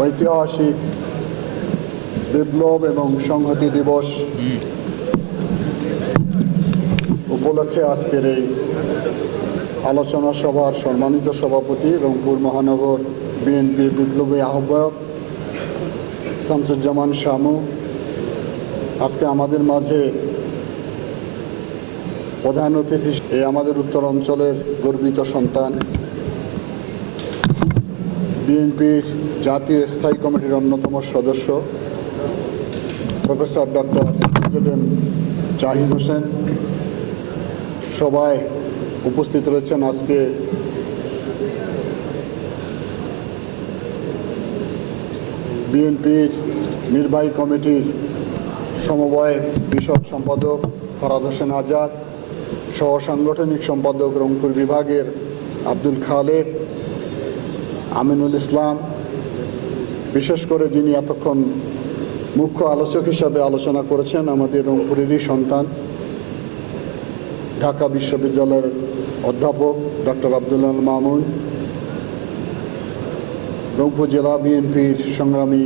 ঐতিহাসিক বিপ্লব এবং সংহতি দিবস উপলক্ষে আজকের এই আলোচনা সভার সম্মানিত সভাপতি রংপুর মহানগর বিএনপি বিপ্লবী আহ্বায়ক শামসুজ্জামান শামু। আজকে আমাদের মাঝে প্রধান অতিথি এই আমাদের উত্তর অঞ্চলের গর্বিত সন্তান বিএনপির জাতীয় স্থায়ী কমিটির অন্যতম সদস্য, প্রফেসর ডক্টর জাহিদ হোসেন। সবাই উপস্থিত রয়েছেন আজকে। বিএনপির নির্বাহী কমিটির সমবায় বিষয়ক সম্পাদক ফরাদ হোসেন আজাদ, সহ সাংগঠনিক সম্পাদক রংপুর বিভাগের আব্দুল খালেক, আমিনুল ইসলাম বিশেষ করে যিনি এতক্ষণ মুখ্য আলোচক হিসাবে আলোচনা করেছেন, আমাদের রংপুরেরই সন্তান, ঢাকা বিশ্ববিদ্যালয়ের অধ্যাপক ডক্টর আবদুল্লাহ মামুন, রংপুর জেলা বিএনপির সংগ্রামী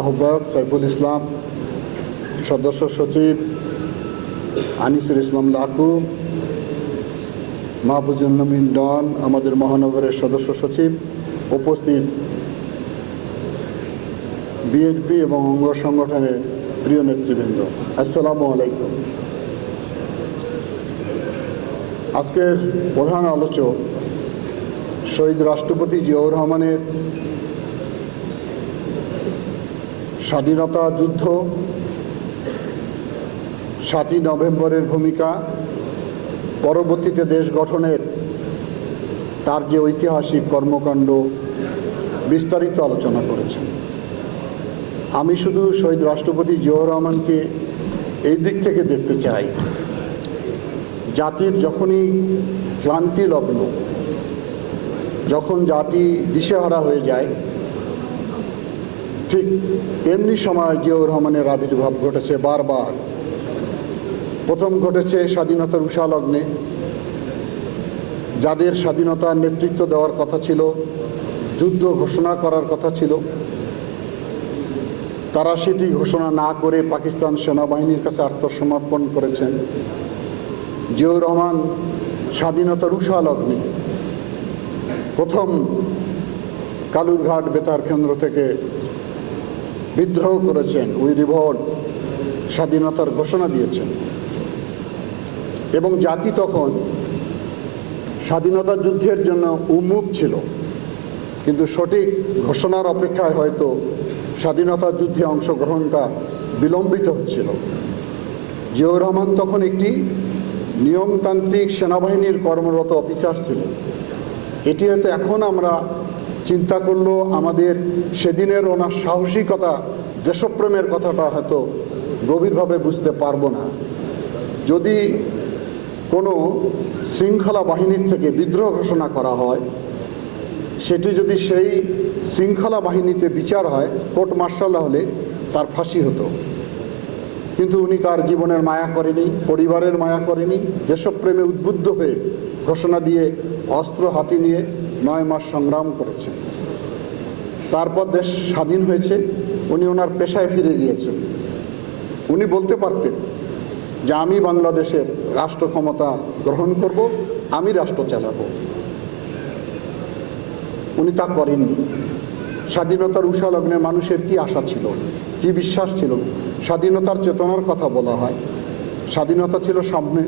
আহ্বায়ক সাইফুল ইসলাম, সদস্য সচিব আনিসুল ইসলাম লাকু মাহবুজুন্নমিন ডন, আমাদের মহানগরের সদস্য সচিব, উপস্থিত বিএনপি এবং অঙ্গ সংগঠনের প্রিয় নেতৃবৃন্দ। আসসালামু আলাইকুম। আজকের প্রধান আলোচক শহীদ রাষ্ট্রপতি জিয়াউর রহমানের স্বাধীনতা যুদ্ধ, সাতই নভেম্বরের ভূমিকা, পরবর্তীতে দেশ গঠনের তার যে ঐতিহাসিক কর্মকাণ্ড বিস্তারিত আলোচনা করেছেন। আমি শুধু শহীদ রাষ্ট্রপতি জিয়াউর রহমানকে এই দিক থেকে দেখতে চাই। জাতির যখনই ক্লান্তি লগ্ন, যখন জাতি দিশেহারা হয়ে যায়, ঠিক এমনি সময় জিয়াউর রহমানের আবির্ভাব ঘটেছে বারবার। প্রথম ঘটেছে স্বাধীনতার উষা লগ্নে। যাদের স্বাধীনতার নেতৃত্ব দেওয়ার কথা ছিল, যুদ্ধ ঘোষণা করার কথা ছিল তারা সেটি ঘোষণা না করে পাকিস্তান সেনাবাহিনীর কাছে আত্মসমর্পণ করেছেন। জিয়াউর রহমান স্বাধীনতার উষা লগ্নে প্রথম কালুরঘাট বেতার কেন্দ্র থেকে বিদ্রোহ করেছেন, উই রিভল্ট স্বাধীনতার ঘোষণা দিয়েছেন। এবং জাতি তখন স্বাধীনতা যুদ্ধের জন্য উন্মুখ ছিল। কিন্তু সঠিক ঘোষণার অপেক্ষায় হয়তো স্বাধীনতা যুদ্ধে অংশগ্রহণটা বিলম্বিত হচ্ছিল। জিয়াউর রহমান তখন একটি নিয়মতান্ত্রিক সেনাবাহিনীর কর্মরত অফিসার ছিল এটি হয়তো এখন আমরা চিন্তা করলেও আমাদের সেদিনের ওনার সাহসিকতা, দেশপ্রেমের কথাটা হয়তো গভীরভাবে বুঝতে পারব না। যদি কোনো শৃঙ্খলা বাহিনীর থেকে বিদ্রোহ ঘোষণা করা হয় সেটি যদি সেই শৃঙ্খলা বাহিনীতে বিচার হয়, কোর্ট মার্শাল হলে তার ফাঁসি হতো। কিন্তু উনি তার জীবনের মায়া করেনি, পরিবারের মায়া করেনি, দেশপ্রেমে উদ্বুদ্ধ হয়ে ঘোষণা দিয়ে অস্ত্র হাতি নিয়ে নয় মাস সংগ্রাম করেছেন। তারপর দেশ স্বাধীন হয়েছে, উনি ওনার পেশায় ফিরে গিয়েছেন। উনি বলতে পারতেন যে, আমি বাংলাদেশের রাষ্ট্র ক্ষমতা গ্রহণ করব, আমি রাষ্ট্র চালাবো। উনি তা করেননি স্বাধীনতার উষা লগ্নে মানুষের কি আশা ছিল? কি বিশ্বাস ছিল? স্বাধীনতার চেতনার কথা বলা হয়। স্বাধীনতা ছিল সামনে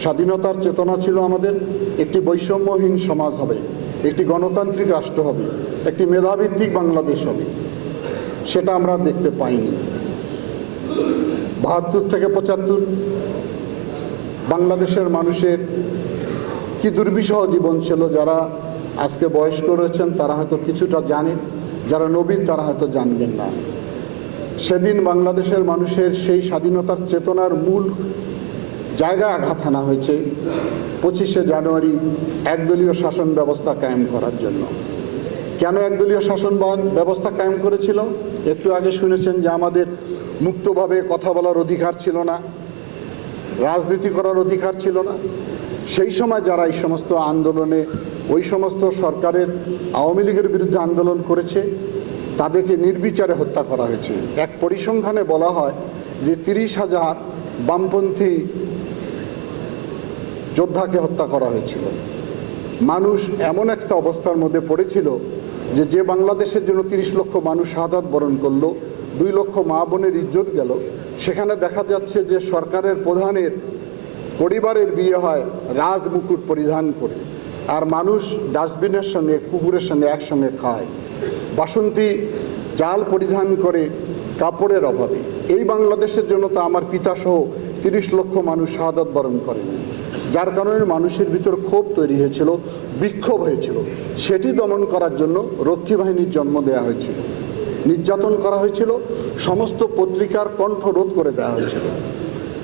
স্বাধীনতার চেতনা ছিল আমাদের একটি বৈষম্যহীন সমাজ হবে, একটি গণতান্ত্রিক রাষ্ট্র হবে, একটি মেধাভিত্তিক বাংলাদেশ হবে। সেটা আমরা দেখতে পাইনি। বাহাত্তর থেকে পঁচাত্তর বাংলাদেশের মানুষের কি দুর্বিষহ জীবন ছিল যারা আজকে বয়স্ক রয়েছেন, তারা হয়তো কিছুটা জানে যারা নবীন, তারা হয়তো জানবেন না। সেদিন বাংলাদেশের মানুষের সেই স্বাধীনতার চেতনার মূল জায়গা আঘাত হানা হয়েছে পঁচিশে জানুয়ারি একদলীয় শাসন ব্যবস্থা কায়েম করার জন্য। কেন একদলীয় শাসন ব্যবস্থা কায়েম করেছিল? একটু আগে শুনেছেন যে আমাদের মুক্তভাবে কথা বলার অধিকার ছিল না, রাজনীতি করার অধিকার ছিল না। সেই সময় যারা এই সমস্ত আন্দোলনে ওই সমস্ত সরকারের আওয়ামী লীগের বিরুদ্ধে আন্দোলন করেছে, তাদেরকে নির্বিচারে হত্যা করা হয়েছে। এক পরিসংখ্যানে বলা হয় যে তিরিশ হাজার বামপন্থী যোদ্ধাকে হত্যা করা হয়েছিল। মানুষ এমন একটা অবস্থার মধ্যে পড়েছিল যে যে বাংলাদেশের জন্য তিরিশ লক্ষ মানুষ শাহাদাত বরণ করল, দুই লক্ষ মা বোনের ইজ্জত গেল। সেখানে দেখা যাচ্ছে যে সরকারের প্রধানের পরিবারের বিয়ে হয় রাজ মুকুট পরিধান করে। আর মানুষ ডাস্টবিনের সঙ্গে, কুকুরের সঙ্গে একসঙ্গে খায়। বাসন্তী জাল পরিধান করে কাপড়ের অভাবে। এই বাংলাদেশের জন্য তো আমার পিতাসহ তিরিশ লক্ষ মানুষ শাহাদত বরণ করেন। যার কারণে মানুষের ভিতর ক্ষোভ তৈরি হয়েছিল, বিক্ষোভ হয়েছিল। সেটি দমন করার জন্য রক্ষী বাহিনীর জন্ম দেওয়া হয়েছিল। নির্যাতন করা হয়েছিল, সমস্ত পত্রিকার কণ্ঠ রোধ করে দেওয়া হয়েছিল।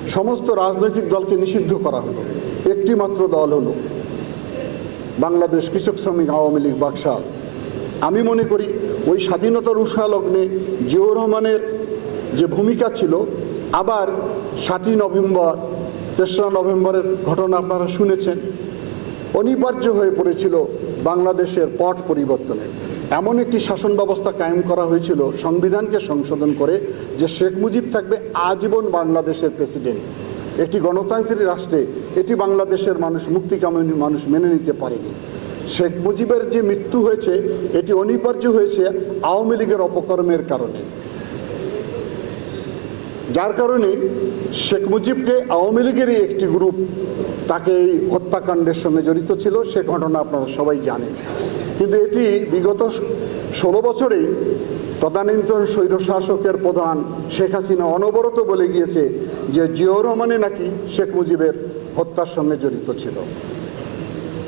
সমস্ত রাজনৈতিক দলকে নিষিদ্ধ করা হলো। একটি মাত্র দল হলো বাংলাদেশ কৃষক শ্রমিক আওয়ামী লীগ বাকশাল। আমি মনে করি ওই স্বাধীনতার উষা লগ্নে জিয়াউর রহমানের যে ভূমিকা ছিল, আবার সাতই নভেম্বর, তেসরা নভেম্বরের ঘটনা আপনারা শুনেছেন, অনিবার্য হয়ে পড়েছিল বাংলাদেশের পট পরিবর্তনের এমন একটি শাসন ব্যবস্থা কায়েম করা হয়েছিল, সংবিধানকে সংশোধন করে যে শেখ মুজিব থাকবে আজীবন বাংলাদেশের প্রেসিডেন্ট। একটি গণতান্ত্রিক রাষ্ট্রে এটি বাংলাদেশের মানুষ মুক্তিকামী মানুষ মেনে নিতে পারেনি। শেখ মুজিবের যে মৃত্যু হয়েছে, এটি অনিবার্য হয়েছে আওয়ামী লীগের অপকর্মের কারণে। যার কারণে শেখ মুজিবকে আওয়ামী লীগেরই একটি গ্রুপ তাকে এই হত্যাকাণ্ডের সঙ্গে জড়িত ছিল, সে ঘটনা আপনারা সবাই জানেন। কিন্তু এটি বিগত ষোলো বছরেই তদানীন্তন স্বৈরশাসকের প্রধান শেখ হাসিনা অনবরত বলে গিয়েছে যে জিয়াউর রহমানে নাকি শেখ মুজিবের হত্যার সঙ্গে জড়িত ছিল।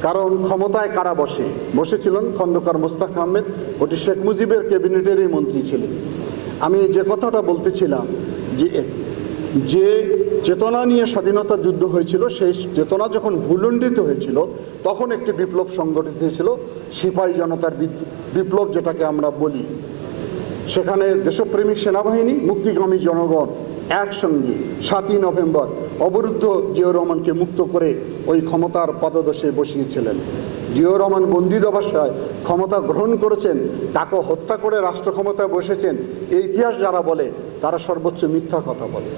কারণ ক্ষমতায় কারা বসে? বসেছিলেন খন্দকার মোস্তাক আহমেদ, ওটি শেখ মুজিবের ক্যাবিনেটেরই মন্ত্রী ছিলেন। আমি যে কথাটা বলতেছিলাম যে যে চেতনা নিয়ে স্বাধীনতা যুদ্ধ হয়েছিল, সেই চেতনা যখন ভুলণ্ডিত হয়েছিল, তখন একটি বিপ্লব সংগঠিত হয়েছিল, সিপাহী জনতার বিপ্লব যেটাকে আমরা বলি। সেখানে দেশপ্রেমিক সেনাবাহিনী, মুক্তিগামী জনগণ একসঙ্গে সাতই নভেম্বর অবরুদ্ধ জিয়াউর রহমানকে মুক্ত করে ওই ক্ষমতার পদদশে বসিয়েছিলেন। জিয়াউর রহমান বন্দি অবস্থায় ক্ষমতা গ্রহণ করেছেন, তাকে হত্যা করে রাষ্ট্র ক্ষমতায় বসেছেন, এই ইতিহাস যারা বলে, তারা সর্বোচ্চ মিথ্যা কথা বলে।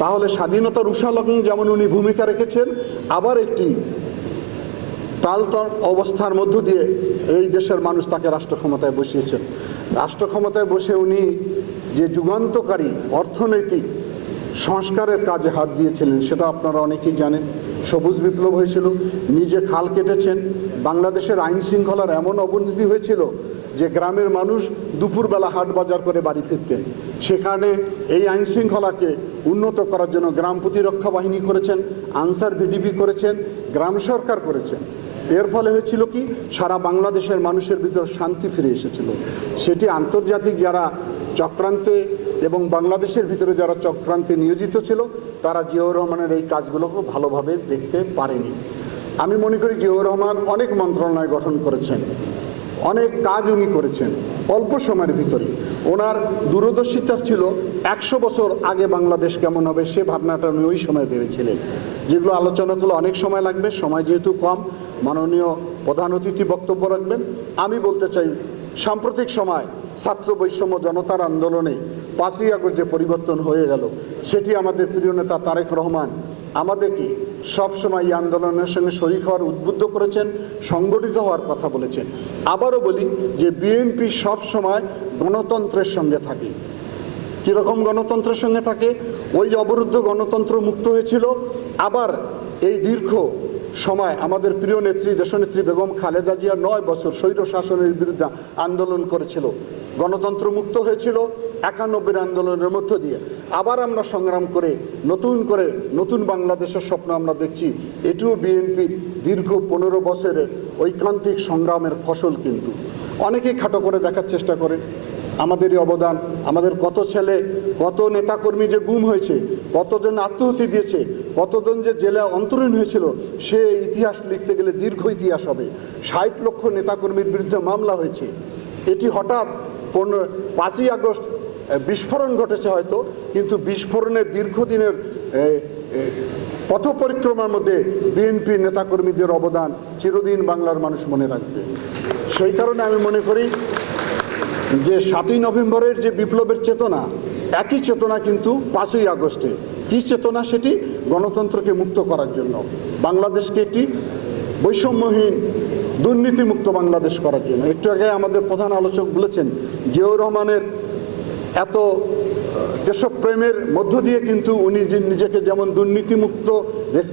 তাহলে স্বাধীনতার উষালগ্ন যেমন উনি ভূমিকা রেখেছেন, আবার একটি টালটন অবস্থার মধ্য দিয়ে এই দেশের মানুষ তাকে রাষ্ট্র ক্ষমতায় বসিয়েছেন। রাষ্ট্র ক্ষমতায় বসে উনি যে যুগান্তকারী অর্থনৈতিক সংস্কারের কাজে হাত দিয়েছিলেন, সেটা আপনারা অনেকেই জানেন। সবুজ বিপ্লব হয়েছিল, নিজে খাল কেটেছেন। বাংলাদেশের আইন শৃঙ্খলার এমন অবনতি হয়েছিল যে গ্রামের মানুষ দুপুরবেলা হাট বাজার করে বাড়ি ফিরতেন। সেখানে এই আইন শৃঙ্খলাকে উন্নত করার জন্য গ্রাম প্রতিরক্ষা বাহিনী করেছেন, আনসার ভিডিপি করেছেন, গ্রাম সরকার করেছেন। এর ফলে হয়েছিল কি? সারা বাংলাদেশের মানুষের ভিতর শান্তি ফিরে এসেছিল। সেটি আন্তর্জাতিক যারা চক্রান্তে এবং বাংলাদেশের ভিতরে যারা চক্রান্তে নিয়োজিত ছিল, তারা জিয়াউর রহমানের এই কাজগুলোকে ভালোভাবে দেখতে পারেনি। আমি মনে করি জিয়াউর রহমান অনেক মন্ত্রণালয় গঠন করেছেন, অনেক কাজ উনি করেছেন, অল্প সময়ের ভিতরে। ওনার দূরদর্শিতা ছিল, একশো বছর আগে বাংলাদেশ কেমন হবে সে ভাবনাটা উনি ওই সময় ভেবেছিলেন। যেগুলো আলোচনা করলে অনেক সময় লাগবে, সময় যেহেতু কম মাননীয় প্রধান অতিথি বক্তব্য রাখবেন। আমি বলতে চাই, সাম্প্রতিক সময় ছাত্র বৈষম্য জনতার আন্দোলনে পাঁচই আগস্ট যে পরিবর্তন হয়ে গেল, সেটি আমাদের প্রিয় নেতা তারেক রহমান আমাদেরকে সবসময় এই আন্দোলনের সঙ্গে শরিক হওয়ার উদ্বুদ্ধ করেছেন, সংগঠিত হওয়ার কথা বলেছেন। আবারও বলি যে বিএনপি সবসময় গণতন্ত্রের সঙ্গে থাকে। কীরকম গণতন্ত্রের সঙ্গে থাকে? ওই অবরুদ্ধ গণতন্ত্র মুক্ত হয়েছিল, আবার এই দীর্ঘ সময় আমাদের প্রিয় নেত্রী, দেশনেত্রী বেগম খালেদা জিয়া নয় বছর স্বৈর শাসনের বিরুদ্ধে আন্দোলন করেছিল। গণতন্ত্র মুক্ত হয়েছিল একানব্বই আন্দোলনের মধ্য দিয়ে। আবার আমরা সংগ্রাম করে, নতুন করে, নতুন বাংলাদেশের স্বপ্ন আমরা দেখছি। এটিও বিএনপির দীর্ঘ পনেরো বছরের ঐকান্তিক সংগ্রামের ফসল কিন্তু। অনেকেই খাটো করে দেখার চেষ্টা করে। আমাদেরই অবদান, আমাদের কত ছেলে কত নেতাকর্মী যে গুম হয়েছে কতজন আত্মহতি দিয়েছে, কতজন যে জেলে অন্তরীণ হয়েছিল সে ইতিহাস লিখতে গেলে দীর্ঘ ইতিহাস হবে। ষাট লক্ষ নেতাকর্মীর বিরুদ্ধে মামলা হয়েছে। এটি হঠাৎ পনেরো, পাঁচই আগস্ট বিস্ফোরণ ঘটেছে হয়তো, কিন্তু বিস্ফোরণের দীর্ঘদিনের পথ পরিক্রমার মধ্যে বিএনপি নেতাকর্মীদের অবদান চিরদিন বাংলার মানুষ মনে রাখবে। সেই কারণে আমি মনে করি যে সাতই নভেম্বরের যে বিপ্লবের চেতনা একই চেতনা কিন্তু পাঁচই আগস্টে। কী চেতনা সেটি? গণতন্ত্রকে মুক্ত করার জন্য। বাংলাদেশকে একটি বৈষম্যহীন, দুর্নীতিমুক্ত বাংলাদেশ করার জন্য। একটু আগে আমাদের প্রধান আলোচক বলেছেন, জিয়াউর রহমানের এত দেশপ্রেমের মধ্য দিয়ে কিন্তু উনি নিজেকে যেমন দুর্নীতিমুক্ত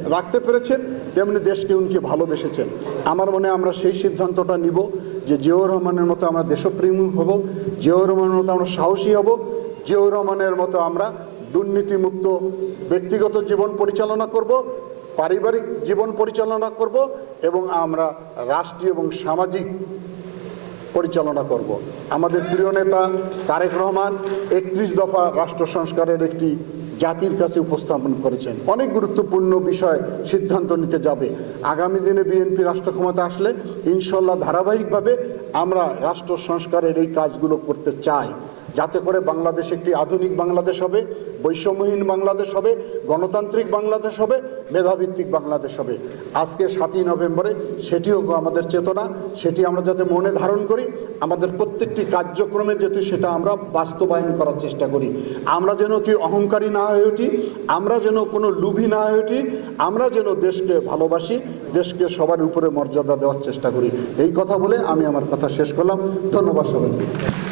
রাখতে পেরেছেন, তেমনি দেশকে উনি ভালোবেসেছেন। আমার মনে আমরা সেই সিদ্ধান্তটা নিব যে জিয়াউর রহমানের মতো আমরা দেশপ্রেমী হব, জিয়াউর রহমানের মতো আমরা সাহসী হব জিয়াউর রহমানের মতো আমরা দুর্নীতিমুক্ত ব্যক্তিগত জীবন পরিচালনা করব, পারিবারিক জীবন পরিচালনা করব এবং আমরা রাষ্ট্রীয় এবং সামাজিক পরিচালনা করব। আমাদের প্রিয় নেতা তারেক রহমান একত্রিশ দফা রাষ্ট্র সংস্কারের একটি জাতির কাছে উপস্থাপন করেছেন। অনেক গুরুত্বপূর্ণ বিষয় সিদ্ধান্ত নিতে যাবে। আগামী দিনে বিএনপি রাষ্ট্র ক্ষমতা আসলে ইনশাল্লাহ ধারাবাহিকভাবে আমরা রাষ্ট্র সংস্কারের এই কাজগুলো করতে চাই। যাতে করে বাংলাদেশ একটি আধুনিক বাংলাদেশ হবে, বৈষম্যহীন বাংলাদেশ হবে, গণতান্ত্রিক বাংলাদেশ হবে, মেধাভিত্তিক বাংলাদেশ হবে। আজকে সাতই নভেম্বরে সেটিও আমাদের চেতনা, সেটি আমরা যাতে মনে ধারণ করি, আমাদের প্রত্যেকটি কার্যক্রমে যাতে সেটা আমরা বাস্তবায়ন করার চেষ্টা করি। আমরা যেন কি অহংকারী না হয়ে উঠি, আমরা যেন কোনো লুভি না হয়ে উঠি, আমরা যেন দেশকে ভালোবাসি, দেশকে সবার উপরে মর্যাদা দেওয়ার চেষ্টা করি। এই কথা বলে আমি আমার কথা শেষ করলাম। ধন্যবাদ সবাইকে।